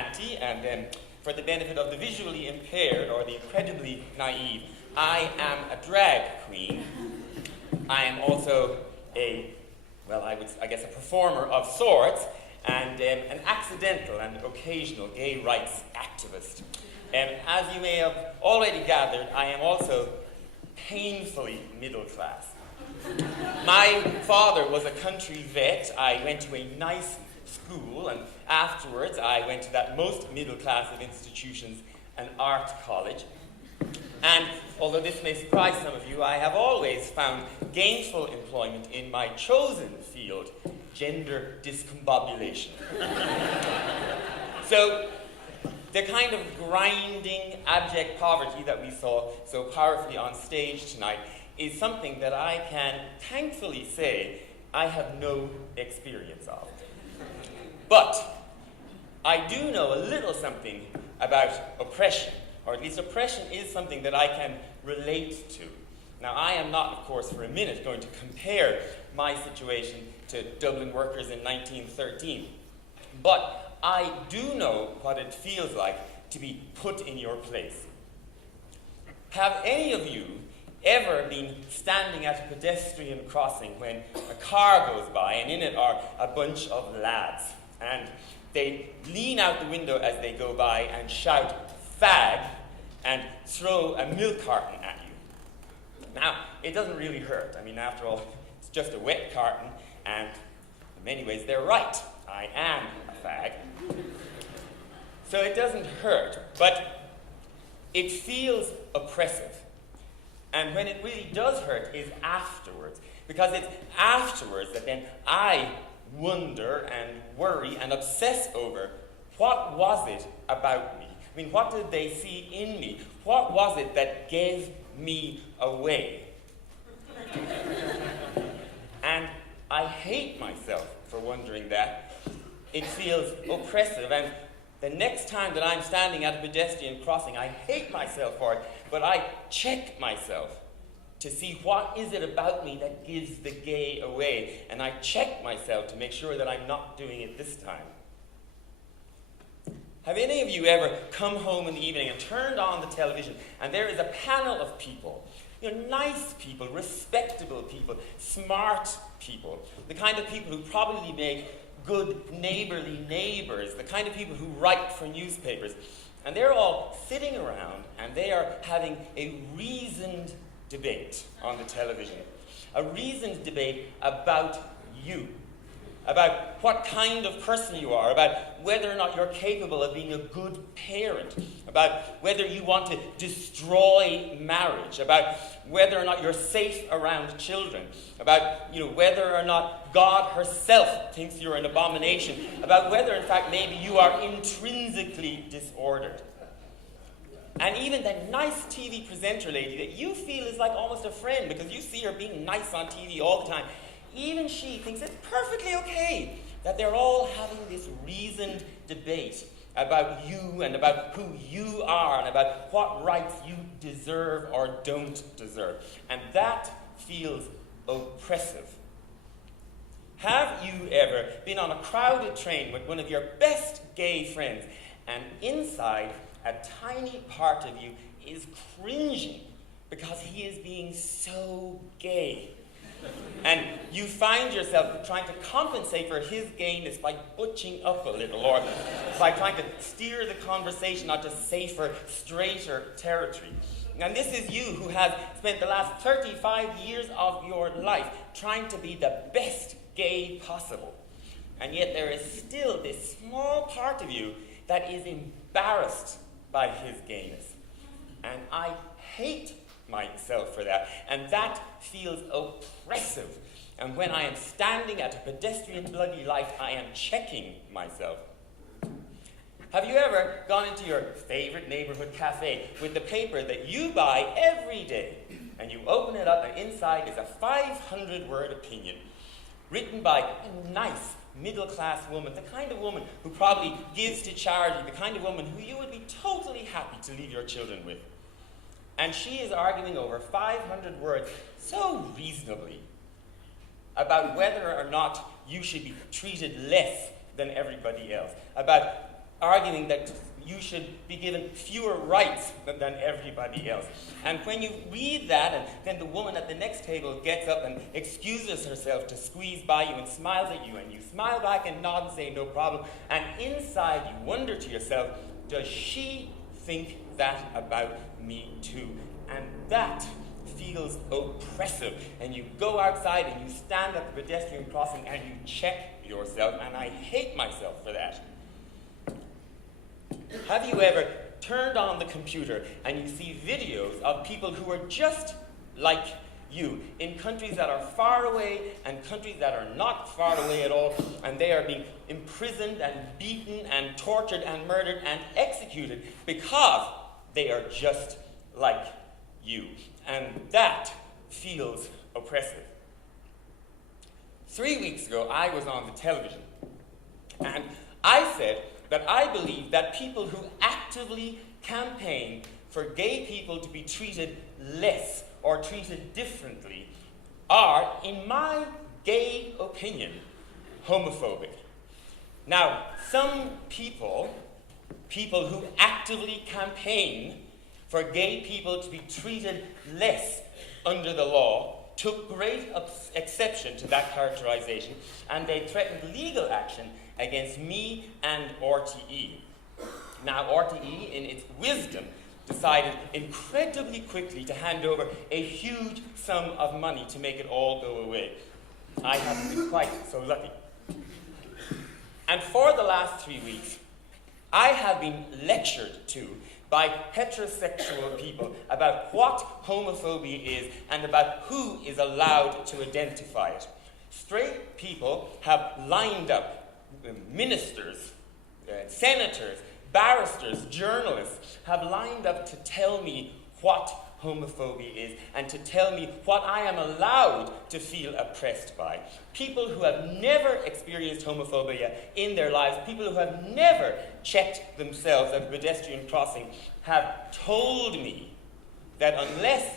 Auntie, and for the benefit of the visually impaired or the incredibly naive, I am a drag queen. I am also a performer of sorts, and an accidental and occasional gay rights activist. As you may have already gathered, I am also painfully middle class. My father was a country vet. I went to a nice school, and afterwards I went to that most middle class of institutions, an art college. And although this may surprise some of you, I have always found gainful employment in my chosen field, gender discombobulation. So the kind of grinding, abject poverty that we saw so powerfully on stage tonight is something that I can thankfully say I have no experience of. But I do know a little something about oppression, or at least oppression is something that I can relate to. Now, I am not, of course, for a minute going to compare my situation to Dublin workers in 1913, but I do know what it feels like to be put in your place. Have any of you ever been standing at a pedestrian crossing when a car goes by and in it are a bunch of lads, and they lean out the window as they go by and shout, "Fag," and throw a milk carton at you? Now, it doesn't really hurt. I mean, after all, it's just a wet carton, and in many ways they're right. I am a fag. So it doesn't hurt, but it feels oppressive. And when it really does hurt is afterwards, because it's afterwards that then I wonder and worry and obsess over, what was it about me? I mean, what did they see in me? What was it that gave me away? And I hate myself for wondering that. It feels oppressive, and the next time that I'm standing at a pedestrian crossing, I hate myself for it, but I check myself to see what is it about me that gives the gay away, and I check myself to make sure that I'm not doing it this time. Have any of you ever come home in the evening and turned on the television, and there is a panel of people, nice people, respectable people, smart people, the kind of people who probably make good neighborly neighbors, the kind of people who write for newspapers, and they're all sitting around and they are having a reasoned debate on the television, a reasoned debate about you, about what kind of person you are, about whether or not you're capable of being a good parent, about whether you want to destroy marriage, about whether or not you're safe around children, about whether or not God herself thinks you're an abomination, about whether in fact maybe you are intrinsically disordered. And even that nice TV presenter lady that you feel is like almost a friend because you see her being nice on TV all the time, even she thinks it's perfectly okay that they're all having this reasoned debate about you and about who you are and about what rights you deserve or don't deserve. And that feels oppressive. Have you ever been on a crowded train with one of your best gay friends, and inside a tiny part of you is cringing because he is being so gay? And you find yourself trying to compensate for his gayness by butching up a little, or by trying to steer the conversation onto safer, straighter territory. And this is you who has spent the last 35 years of your life trying to be the best gay possible. And yet there is still this small part of you that is embarrassed by his gayness. And I hate myself for that, and that feels oppressive. And when I am standing at a pedestrian bloody light, I am checking myself. Have you ever gone into your favorite neighborhood cafe with the paper that you buy every day, and you open it up, and inside is a 500-word opinion written by a nice middle-class woman, the kind of woman who probably gives to charity, the kind of woman who you would be totally happy to leave your children with? And she is arguing over 500 words so reasonably about whether or not you should be treated less than everybody else, about arguing that you should be given fewer rights than everybody else. And when you read that, and then the woman at the next table gets up and excuses herself to squeeze by you and smiles at you, and you smile back and nod and say, no problem, and inside you wonder to yourself, does she think that about me too? And that feels oppressive. And you go outside and you stand at the pedestrian crossing and you check yourself, and I hate myself for that. Have you ever turned on the computer and you see videos of people who are just like you in countries that are far away and countries that are not far away at all, and they are being imprisoned and beaten and tortured and murdered and executed because they are just like you? And that feels oppressive. 3 weeks ago, I was on the television, and I said that I believe that people who actively campaign for gay people to be treated less or treated differently are, in my gay opinion, homophobic. Now, some people who actively campaign for gay people to be treated less under the law took great exception to that characterization, and they threatened legal action against me and RTE. Now, RTE, in its wisdom, decided incredibly quickly to hand over a huge sum of money to make it all go away. I haven't been quite so lucky. And for the last 3 weeks, I have been lectured to by heterosexual people about what homophobia is and about who is allowed to identify it. Straight people have lined up, ministers, senators, barristers, journalists have lined up to tell me what homophobia is and to tell me what I am allowed to feel oppressed by. People who have never experienced homophobia in their lives, people who have never checked themselves at a pedestrian crossing, have told me that unless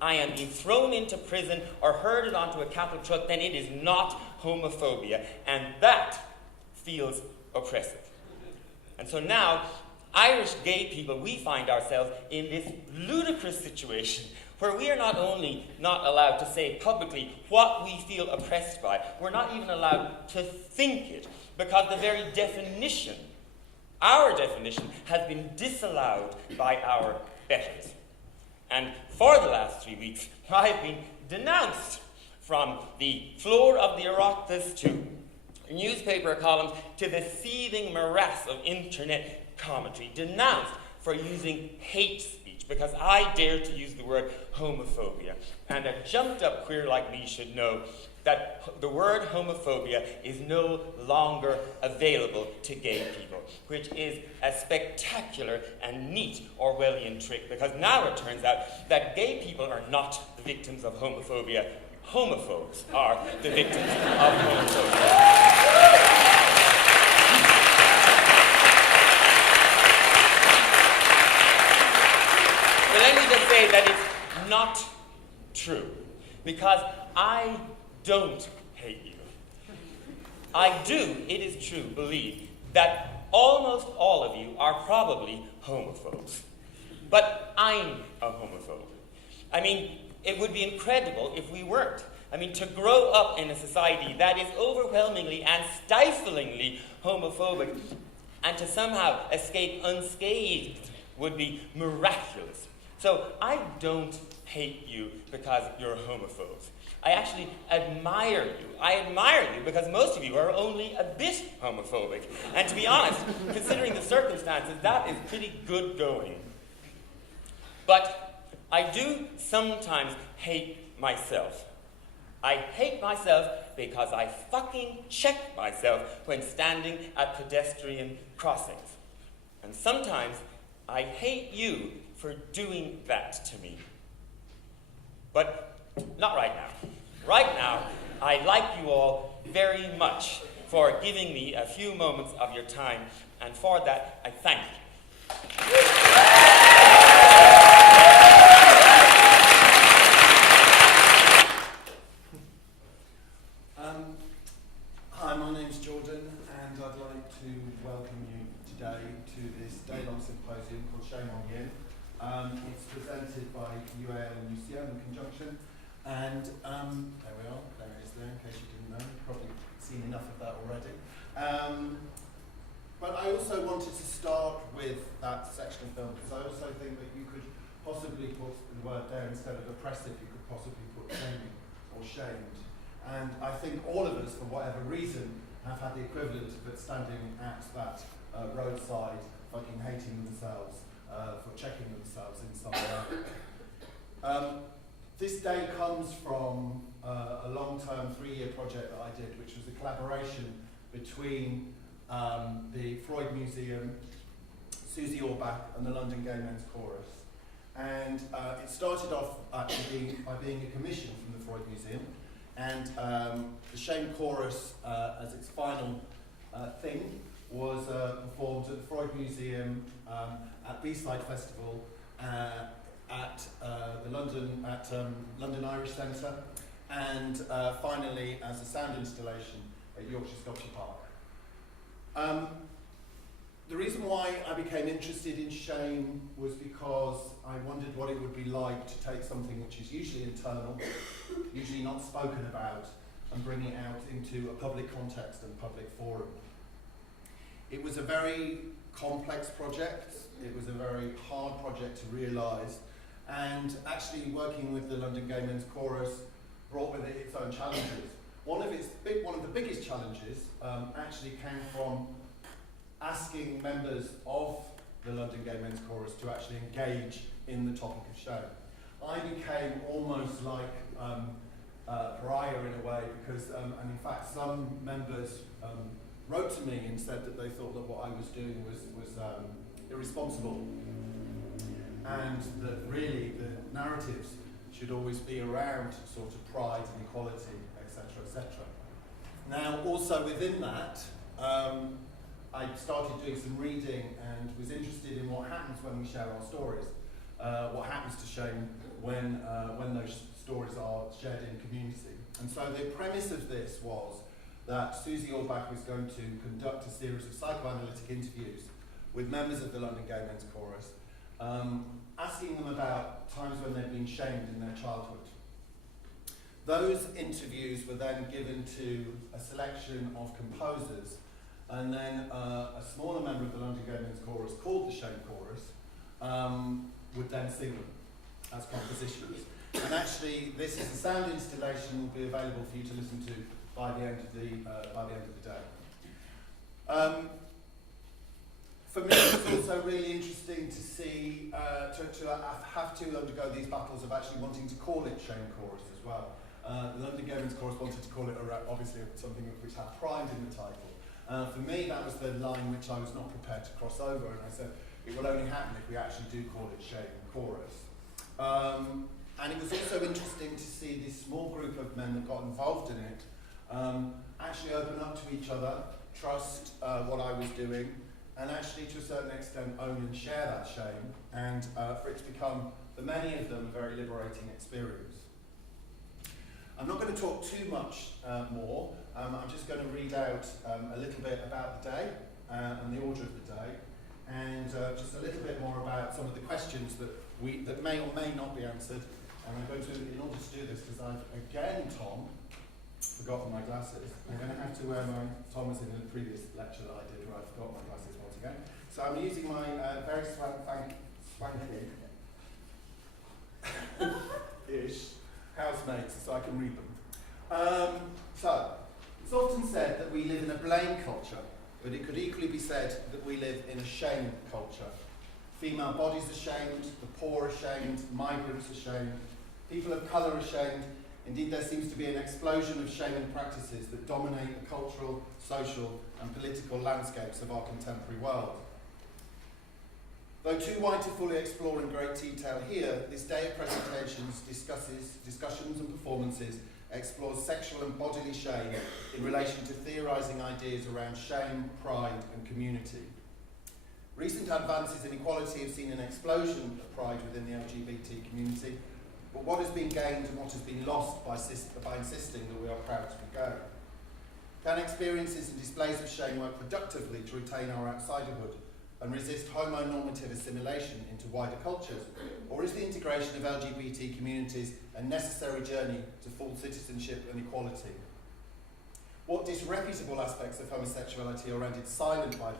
I am being thrown into prison or herded onto a cattle truck, then it is not homophobia, and that feels oppressive. And so now, Irish gay people, we find ourselves in this ludicrous situation where we are not only not allowed to say publicly what we feel oppressed by, we're not even allowed to think it, because the very definition, our definition, has been disallowed by our betters. And for the last 3 weeks, I've been denounced from the floor of the Oireachtas to newspaper columns to the seething morass of internet commentary, denounced for using hate speech because I dared to use the word homophobia. And a jumped up queer like me should know that the word homophobia is no longer available to gay people, which is a spectacular and neat Orwellian trick, because now it turns out that gay people are not the victims of homophobia. Homophobes are the victims of homophobia. But let me just say that it's not true, because I don't hate you. I do, it is true, believe that almost all of you are probably homophobes. But I'm a homophobe. I mean, it would be incredible if we weren't. I mean, to grow up in a society that is overwhelmingly and stiflingly homophobic and to somehow escape unscathed would be miraculous. So I don't hate you because you're homophobes. I actually admire you. I admire you because most of you are only a bit homophobic. And to be honest, considering the circumstances, that is pretty good going. But I do sometimes hate myself. I hate myself because I fucking check myself when standing at pedestrian crossings. And sometimes I hate you for doing that to me. But not right now. Right now, I like you all very much for giving me a few moments of your time, and for that, I thank you. Hi, my name's Jordan, and I'd like to welcome you today And there we are, there it is there, in case you didn't know. You've probably seen enough of that already. But I also wanted to start with that section of film, because I also think that you could possibly put the word there, instead of oppressive, you could possibly put shaming or shamed. And I think all of us, for whatever reason, have had the equivalent of it standing at that roadside, fucking hating themselves for checking themselves in some way. This day comes from a long-term 3-year project that I did, which was a collaboration between the Freud Museum, Susie Orbach, and the London Gay Men's Chorus. And it started off actually by being a commission from the Freud Museum, and the Shame Chorus, as its final thing, was performed at the Freud Museum, at B-Side Festival, at the London Irish Centre, and finally as a sound installation at Yorkshire Sculpture Park. The reason why I became interested in shame was because I wondered what it would be like to take something which is usually internal, usually not spoken about, and bring it out into a public context and public forum. It was a very complex project, it was a very hard project to realise, and actually working with the London Gay Men's Chorus brought with it its own challenges. One of the biggest challenges actually came from asking members of the London Gay Men's Chorus to actually engage in the topic of shame. I became almost like a pariah in a way, because, and in fact some members wrote to me and said that they thought that what I was doing was irresponsible, and that really the narratives should always be around sort of pride and equality, etc., etc. Now, also within that, I started doing some reading and was interested in what happens when we share our stories, what happens to shame when those stories are shared in community. And so the premise of this was that Susie Orbach was going to conduct a series of psychoanalytic interviews with members of the London Gay Men's Chorus, asking them about times when they'd been shamed in their childhood. Those interviews were then given to a selection of composers, and then a smaller member of the London Gay Men's Chorus, called the Shame Chorus, would then sing them as compositions. And actually, this is a sound installation, will be available for you to listen to by the end of the day. For me, it was also really interesting to see, to have to undergo these battles of actually wanting to call it Shame Chorus as well. The London Gay Men's Chorus wanted to call it, obviously, something which had pride in the title. For me, that was the line which I was not prepared to cross over, and I said, it will only happen if we actually do call it Shame Chorus. And it was also interesting to see this small group of men that got involved in it actually open up to each other, trust what I was doing, and actually to a certain extent own and share that shame, and for it to become, for many of them, a very liberating experience. I'm not going to talk too much more. I'm just going to read out a little bit about the day and the order of the day, and just a little bit more about some of the questions that may or may not be answered. And I'm going to, in order to do this, because I've again, Tom, forgotten my glasses. I'm going to have to wear my, Tom was in the previous lecture that I did where I forgot my glasses once again. So I'm using my very swanky-ish housemates so I can read them. So, it's often said that we live in a blame culture, but it could equally be said that we live in a shame culture. Female bodies are shamed, the poor are shamed, migrants are shamed, people of colour are shamed. Indeed, there seems to be an explosion of shaming practices that dominate the cultural, social and political landscapes of our contemporary world. Though too wide to fully explore in great detail here, this day of presentations discussions and performances explores sexual and bodily shame in relation to theorising ideas around shame, pride and community. Recent advances in equality have seen an explosion of pride within the LGBT community, but what has been gained and what has been lost by insisting that we are proud to be gay? Can experiences and displays of shame work productively to retain our outsiderhood and resist homonormative assimilation into wider cultures? Or is the integration of LGBT communities a necessary journey to full citizenship and equality? What disreputable aspects of homosexuality are rendered silent by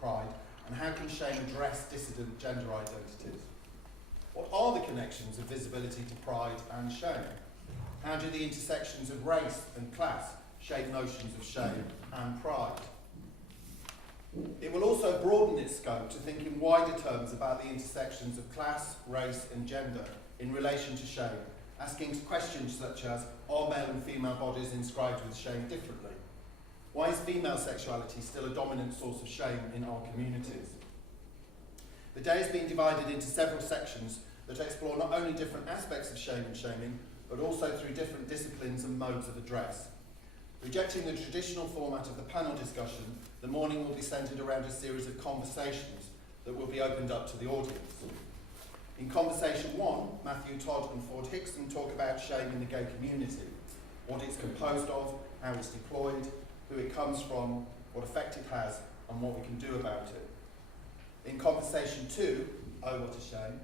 pride, and how can shame address dissident gender identities? What are the connections of visibility to pride and shame? How do the intersections of race and class shape notions of shame and pride? It will also broaden its scope to think in wider terms about the intersections of class, race and gender in relation to shame, asking questions such as, are male and female bodies inscribed with shame differently? Why is female sexuality still a dominant source of shame in our communities? The day has been divided into several sections that explore not only different aspects of shame and shaming, but also through different disciplines and modes of address. Rejecting the traditional format of the panel discussion, the morning will be centred around a series of conversations that will be opened up to the audience. In Conversation 1, Matthew Todd and Ford Hickson talk about shame in the gay community, what it's composed of, how it's deployed, who it comes from, what effect it has, and what we can do about it. In Conversation 2, Oh What a Shame,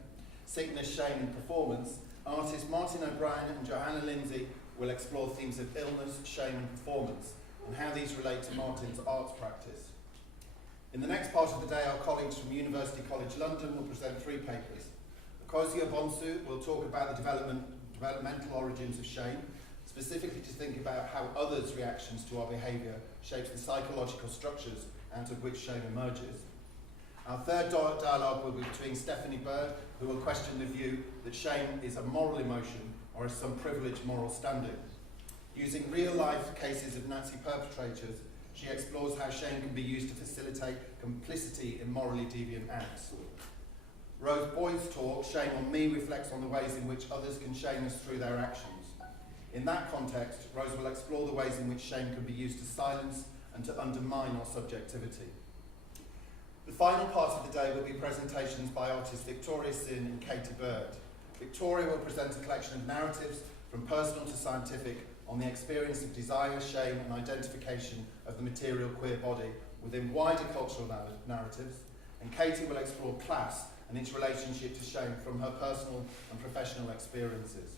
Sickness, Shame and Performance, artists Martin O'Brien and Johanna Lindsay will explore themes of illness, shame and performance, and how these relate to Martin's arts practice. In the next part of the day, our colleagues from University College London will present 3 papers. Okozio Bonsu will talk about the developmental origins of shame, specifically to think about how others' reactions to our behaviour shapes the psychological structures out of which shame emerges. Our third dialogue will be between Stephanie Bird, who will question the view that shame is a moral emotion or is some privileged moral standing. Using real-life cases of Nazi perpetrators, she explores how shame can be used to facilitate complicity in morally deviant acts. Rose Boyd's talk, Shame on Me, reflects on the ways in which others can shame us through their actions. In that context, Rose will explore the ways in which shame can be used to silence and to undermine our subjectivity. The final part of the day will be presentations by artists Victoria Sin and Katie Bird. Victoria will present a collection of narratives from personal to scientific on the experience of desire, shame and identification of the material queer body within wider cultural narratives, and Katie will explore class and its relationship to shame from her personal and professional experiences.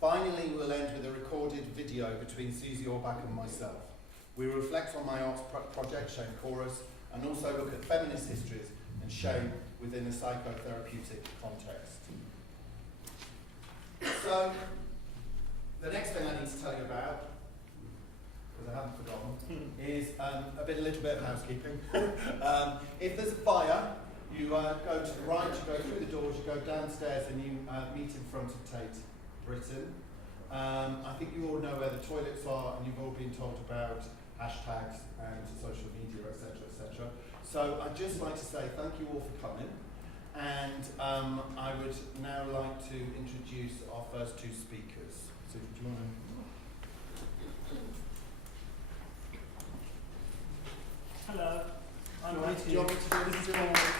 Finally, we'll end with a recorded video between Susie Orbach and myself. We will reflect on my arts project, Shame Chorus, and also look at feminist histories and shame within a psychotherapeutic context. So, the next thing I need to tell you about, because I haven't forgotten, is a little bit of housekeeping. If there's a fire, you go to the right, you go through the doors, you go downstairs and you meet in front of Tate Britain. I think you all know where the toilets are and you've all been told about hashtags and social media, etc., etc. So I'd just like to say thank you all for coming, and I would now like to introduce our first 2 speakers. So do you want to... Hello, I'm do you want me to do this?